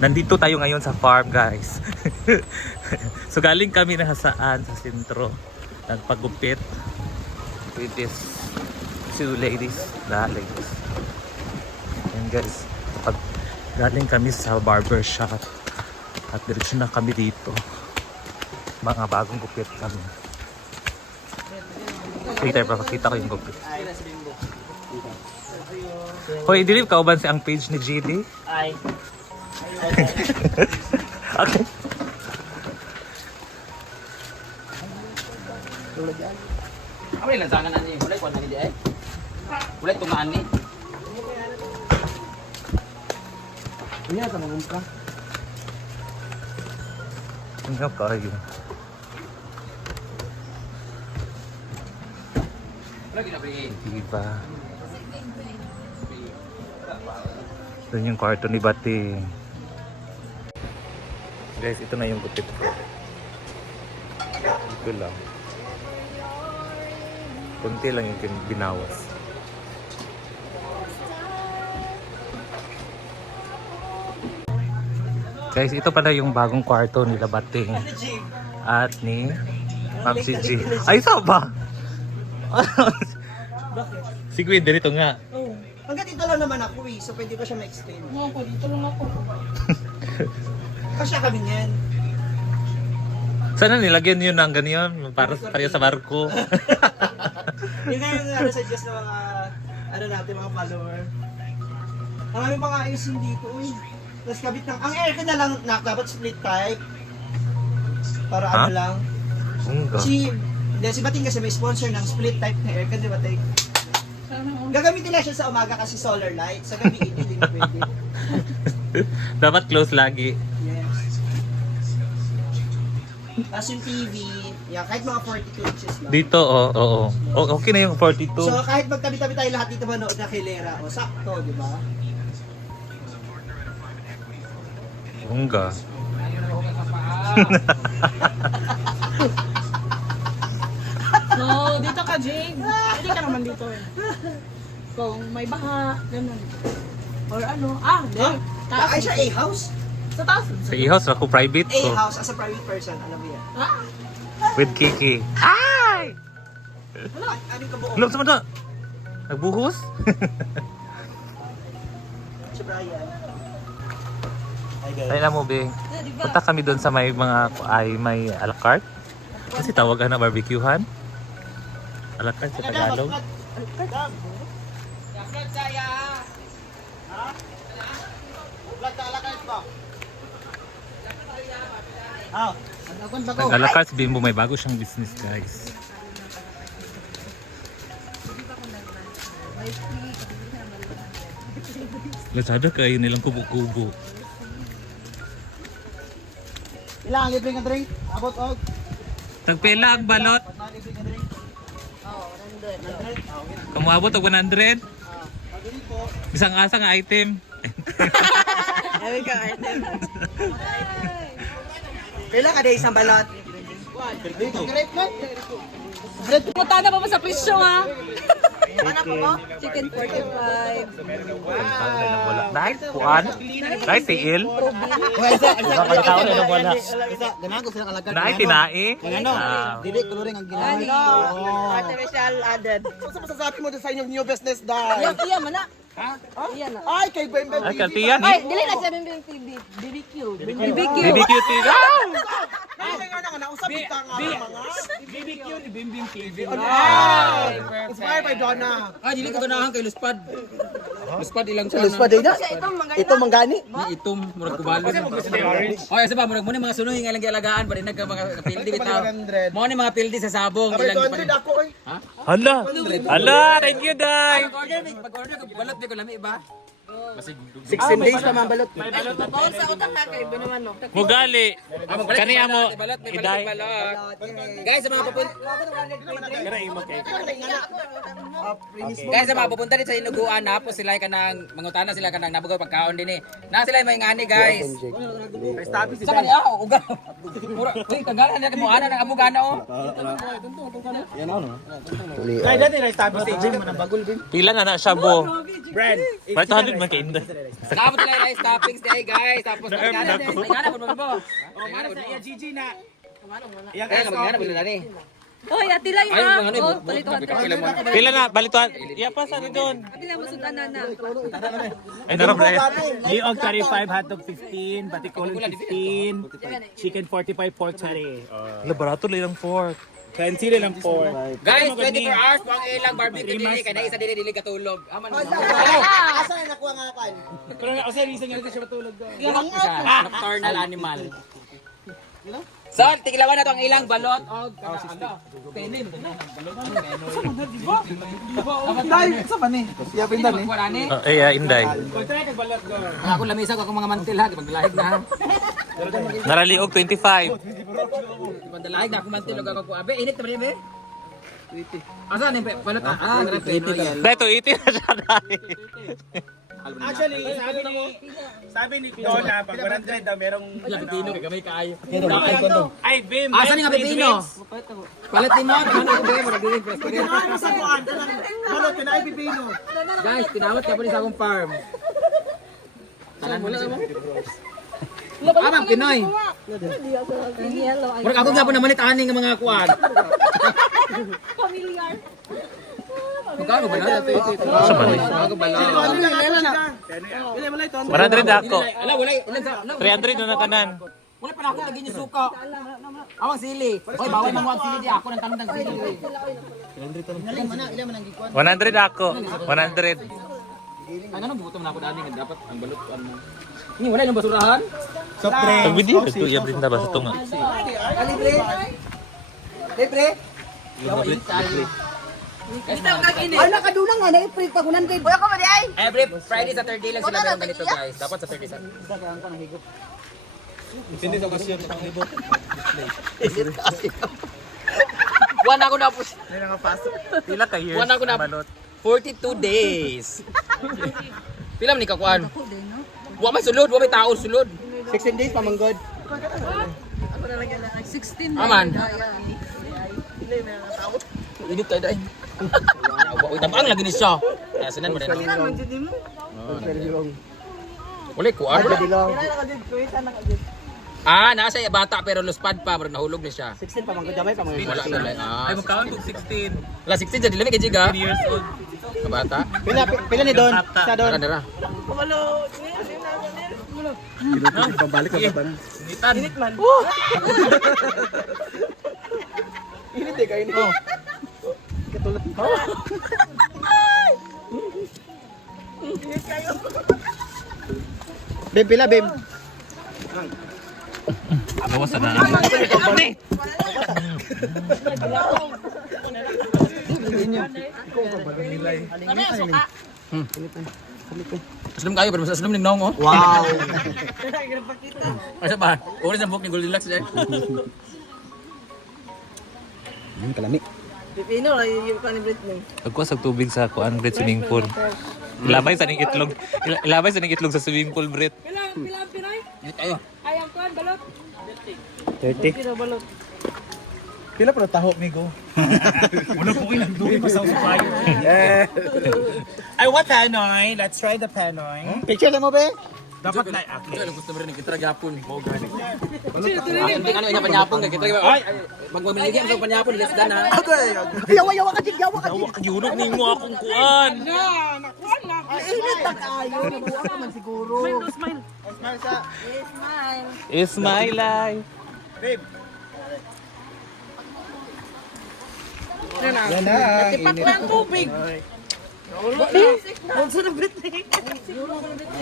Nandito tayo ngayon sa farm, guys. So galing kami na saan? Sa sentro. Nagpagupit with this two ladies. Ladies. Ayan guys. Galing kami sa barber shop. At direksyon na kami dito. Mga bagong gupit kami. Later, papakita ko yung gupit. Hoy, dilip ka ba ang page ni GD? Ay. Okay. Apa yang lantangan ani? Mulai kuan lagi dia. Mulai tungaan ni. Ini sama ngumpa. Ano kayo? Lagi na bring. Diba? Doon yung kwarto ni Bati. Guys, ito na yung gupit ko. Ito lang. Kunti lang yung binawas. Guys, ito pala yung bagong kwarto nila Bating. At ni Ma'am si G. Ay, saan ba? Si Gwen, dito nga. Oh. Hanggang dito lang naman ako eh, so pwede pa siya ma-explain. Ako, dito lang ako. Kasya kami niyan. Sana nilagyan yun ng ganyan para sa barko. Yun nga yung suggest ng mga, natin, mga follower. Marami pa nga ayusin dito eh. Tapos kabit ng, ang aircon na lang, dapat split type. Para Ha? ano lang. Si Bating kasi may sponsor ng split type na aircon, di ba Bating? Gagamitin lang siya sa umaga kasi solar light. Sa gabi, hindi na pwede. Dapat close lagi. Yes. Tapos yung TV, yeah, kahit mga 42 inches lang. Dito, oo. Okay na yung 42. So kahit magtabi-tabi tayo lahat dito manood na Hilera, o sakto, di ba? Bongga. No, dito ka, Jing. Hindi ka naman dito eh. Kung may baha, ganun. Or ano, hindi. Taas. Ay siya A-house? Sa taas. Sa i-house ako private ko. A-house as a private person, alam mo yan. With Kiki. Ay! Ano ka buo? Alam sa mata. Nagbuhos? Si Brian. Hi guys. Ay na mo, Bing. Punta kami doon sa may may a la carte. Kasi tawagan na barbecuehan. A la carte sa Tagalog. Nag a la carte, Bimbo, may bago siyang business, guys. Lazada kayo nilang kubo-kubo. Ilang libre ka drink? Abot og. Tagpila ang balot. Libre ka drink? Kamuabot og 100. Isang asang item. Ay ka item. Pila ka day isang balot? Pumunta na pa ba sa presyo ha? Ano po mo? Chicken 45. Dahil puan. Dahil tiil. Nakakatawa na wala. Ganago sila kalagad. Dahil tinai. Dili coloring ang ginagawa. Artificial added. Ano masasabi mo sa inyong new business dahil? Iya man na. Ha? Iya na. Ay, kay Ben Ben Ay, TV. kantiyan Ay, eh. dili na sabi yung BBQ. BBQ. BBQ tiil. Ay, nga nausap ka nga mga. BBQ ni Bimbing TV. Ay, inspired by Donna. Dili ko ganahan kay Luspad. Luspad ilang sana. Luspad din na. Itong mangga. Ito manggani. Ni itom murag kubalon. Oy, sa ba murag mo ni mga sunoy nga lang gialagaan ba nagka mga pildi bitaw. Mo ni mga pildi sa sabong Kapag ilang 200 ako eh. Hala. Hala. Thank you, Day. Pag-order ko balot di ko lami ba? Basig 16 days pa man balot. Bawal sa utang na kay naman no. Mugali. Kaniya mo. Iday. Guys, sa mga papunta Guys, sa mga pupunta dito sa Inuguan, napos sila kanang mangutana sila kanang nabugaw pagkaon din eh. Na sila may ngani, guys. Sa kanya, uga. Mura, uy, kagalan natin mo ana ng abugana oh. Ay, dati na establish sa agent mo na bagol din. Pila nga na siya, Bo? Brand. 500 man kay Inday. Tapos sila yung rice toppings day guys. Tapos magana po mo. Oh, mana sa iya Gigi na. Iya guys, magana po nila ni. Hoy, ati lang Ay, yun. mga ano, Oh, palito ati. Pila na, balituan. Iya pa sa doon. Ati lang masutan na. Ay, naroon bre. Liog 35, hotdog 15, batikolon 15, chicken 45, pork 30. Labarato lang pork. 20 lang pork. Guys, 24 hours pang ilang barbecue dili kay na isa dili katulog. Aman mo. Asa na nakuha nga kan? Pero ako sa reason nga siya matulog daw. Nocturnal animal. So, tigilawan na to ang ilang balot o tenin. Dai, sa man ni? Ya pindan ni. Wala ni. Ay, Inday. Kontra kag balot go. Ako lamisa ko mga mantil ha, maglahig na ha. Naraliog 25. Mandalahig na ako mantil og ako. Abe, init naman ni. Asa ni balot? Ah, narap. Dito, iti na siya dahil. Actually, sabi ni Donna, pag 100 daw merong Pipino kay gamay kaayo. ay Bim. Asa ni nga pipino? Palit ni mo, ano ko ba mo naging president? Ano sa kuan? Balot ka na ay pipino. Guys, tinawat ka po ni sa akong farm. Amang Pinoy. Murag ako nga po naman itaning ng mga kuan. Familiar. Magkano ba na? Sa man. Magkano ba na? 100 ako. Ala, wala. Ilan sa? 300 na kanan. Wala pa na ako lagi niyo suka. Awang sili. Oy, bawal man wag sili di ako nang tanong ng sili. 100 ako. 100. Ano nang gutom na ako dani nga dapat ang balot ano. Ni wala yung basurahan. Pag video, ito iya brinda ba sa tunga. Libre. Ay, nakadulang nga, na-April pa, 100. Kuya ko ba di ay? Every Friday, Saturday lang sila meron ganito guys. Dapat sa Saturday. Buwan ako na po. Pila ka years Buwan ako na. 42 days. Pila man ni kakuan? Wa may sulod, wa may tao sulod. 16 days pa manggod. 16. Aman. Init tayo dai. Uy, tabang lagi ni siya. Kaya sinan mo din. Wala kuan. Ah, nasa bata pero luspad pa, pero nahulog na siya. 16 pa manggod, jamay pa manggod. Wala na lang. Ay, magkaon kong 16. Wala 16 jadi lamig kay Jiga. 10 years old. Kabata. Pila ni Don? Sa Don. Dara dara. Pabalik ka ba na? Init man. Init eh kayo nito. Katulad. Bim, pila Bim? Bawas na. Aslam kayo pero aslam ning naong oh. Wow. Asa ba? Oras ang book ni Goldilocks dai. Kalami. Pipino, yung kanibrit mo. Agkuha sa tubig sa kuan Brit swimming pool. Ilabay sa ning itlog. Ilabay sa ning itlog sa swimming pool Brit. Pila Pinoy? Init kayo. Ay, ang kuan, balot. 30. Pila balot. Pila pa taho migo. Wala ko ilang duwi pa sa supply. I want Panoy. Let's try the Panoy. Picture mo ba? Dapat na Ito ang customer ni kita gyapon. Hindi ano ina panyapon kay kita. Ay, magmamili sa panyapon less than ha. Yawa ka, Jig, yawa ka, Jig. Yunok nimo akong kuan. Init na kayo, nabuha ka man siguro. Smile. It's my life. Babe. Yan na. Yan na. Tipak lang tubig.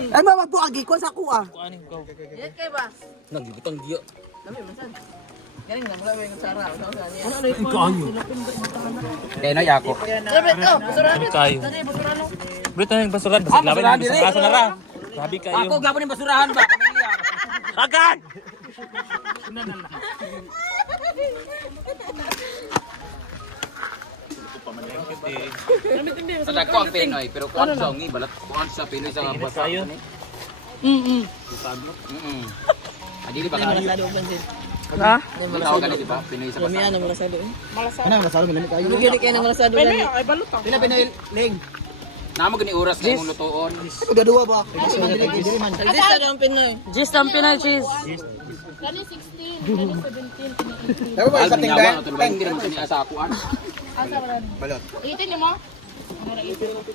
Ay, mawagbuagi ko sa kuha. Yan kay ba? Nagibutang giyo. Galing na, wala yung sara. Kaya na yako. Labret ko, basurahan. Sabi kayo. Basurahan. Brit na yung basuran. Ah, Labay basurahan na dili. sa kaso na ra. Sabi kayo. Ako gapon yung basurahan ba? Pamilya. Agad! Sa dagko ang Pinoy, pero kuan sa ngi balat kuan sa Pinoy sa basa. Adili ba kayo? Ha? Tawag ka di ba? Pinoy sa basa. Yan ang malasado. Ano ang nasalo mo kayo? Lugyan kayo ng malasado. Ay, balot. Pila Pinoy ling. Namo gani oras na imong lutoon. Pagdaduwa ba? Cheese ang Pinoy cheese. Kani 16, kani 17. Dapat ba Ay, sa tingnan? ginyawa, tulungan hindi naman sa akuan. Asa wala. Balot. Itin niyo mo? Ano na itin? Ano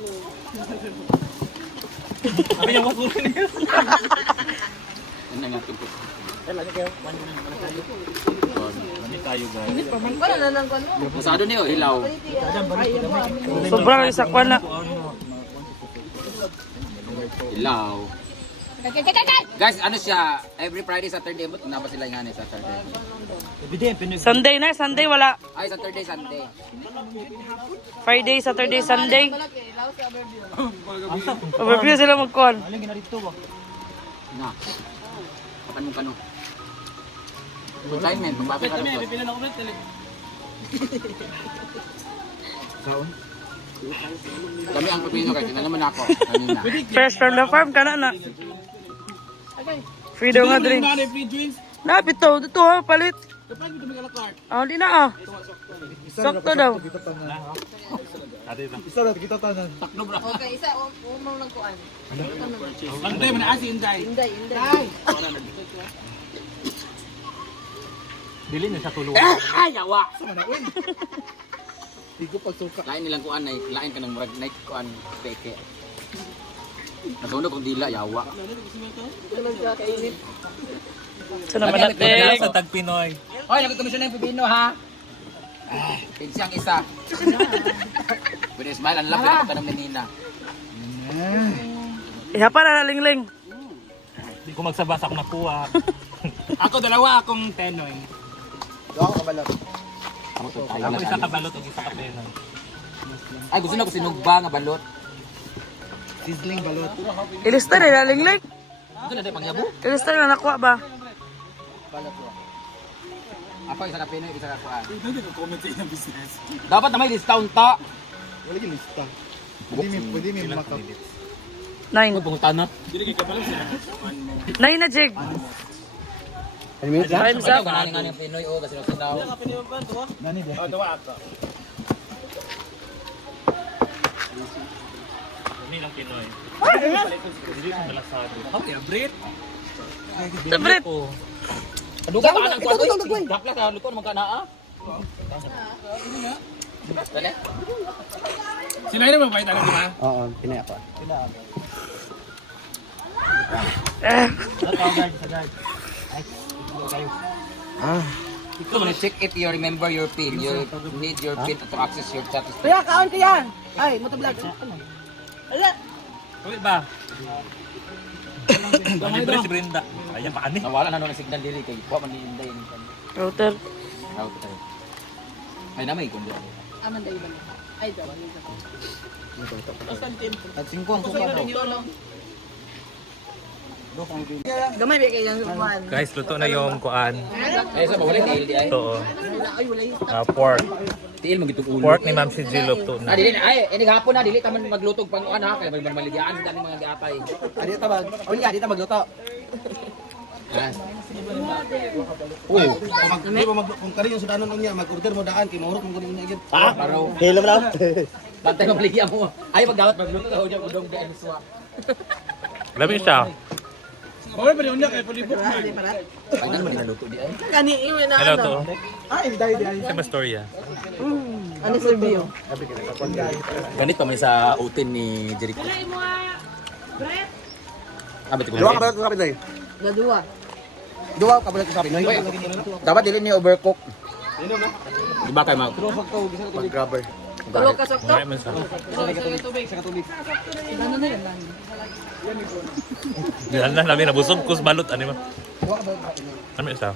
nga ito? Masado niyo, hilaw. Sobrang isa kwa na. Hilaw. Guys, ano siya? Every Friday, Saturday, but na ba sila nga ni Saturday? Sunday na, Sunday wala. Ay, Saturday, Sunday. Friday, Saturday, Sunday. Overview sila mag-call. Na. Pakan mo kano. Consignment, magpapit ka rin. Kami ang pipino guys, ina naman ako. Kanina. Fresh from the farm ka na. Free daw nga drink. Napit to, dito ha, palit. Ah, di na ah. Sakto daw. Okay, isa umang lang kuan. Antay mo na asi, Inday. Inday. Dili na sa tulungan. Ay, yawa! Tigo pagsuka. Lain nilang kuan, lain ka ng murag night kuan, peke. Nasunog kung dila, yawa. Sa naman natin. Sa tag Pinoy. Hoy, nagkomisyon na yung pipino ha. Pinsiyang isa. Pwede smile, ang lapit na pagtanong ni Nina. Iha pa na lingling. Hindi ko magsabasak na kuha. Ako dalawa akong tenoy. Doon ako kabalot. Ako to tayo Ako na isa kami. ka balot o isa ka Pinoy. Ay, gusto na ko sinugba nga balot. Sizzling balot. Ilista rin na lingling. Gusto na tayo pangyabo. Ilista na nakuha ba? Balot ko. Ako isa ka Pinoy, isa ka kuan. Hindi ko comment sa inyong business. Dapat na may discount ta. Wala yung lista. Pwede may makap. 9. Pungutan na. 9 na jig. Time's Sa up. nga ng Pinoy o kasi sinaw. Nani ba? Kami lang Pinoy. Hindi ko malasado. Okay, Brit. Sabrit. Duga pa nang kuan. Dapla ka luto naman ka na ah. Dali. Sila yun mabait talaga, di ba? Oo, pinay ako. Ikaw mo check it, you remember your pin. You need your pin to access your chat history. Kaya kaon ka yan. Ay, motovlog. Ala. Uwi ba? Libre si Brenda. Kaya pa ani. Nawala na ng signal dili kay kuha man ni Inday ni Router. router. Ay namay kundi. Aman daw ba? Ay, daw. At 5 ang suka daw. Gamay ba kaya yung kuan? Guys, luto na yung kuan. Ay sa bawal ni di ay. Ito. Ay, wala yung Pork. Tiil mo gitug ulo. Pork ni Ma'am si Jill luto Ah na. dili ay ini hapon na dili ta man maglutog pang ha kay may maligyan dami mga giatay. Adi ta mag. Uli adi ta magluto. Uy, kung kari yung sudanon niya, mag-order mo daan kay mahurot mo kunin niya gyud. Paro. Hello bro. Bantay mo maligyan mo. Ay pagdawat magluto ka udang udong di ano suwa. Labi siya. Bawal pa rin unya kay palibot na. Ay nan man naluto di ay. Kani, iwi na Hello ano. to. Ay, dai dai. Sa Mastorya. Ano sa bio? Ganito man sa utin ni Jericho. Ah, betul. Duwa ka ba sa Pinoy? Nadua. Duwa ka ba sa Pinoy? Dapat dili ni overcook. Di ba kay mag Mag-grabber. Tulo ka sakto. Kumain man siya. Ano na yan? Yan na, namin nabusog kus balot. Ano ba? Ano isa?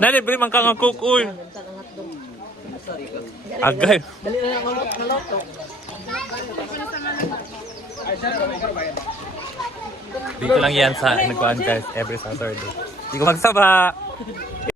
Nani, bili man ka nga cook, uy. Agay. Dali na lang naloto. Dito lang yan sa nagkuhan guys, every Saturday. Hindi ko magsaba.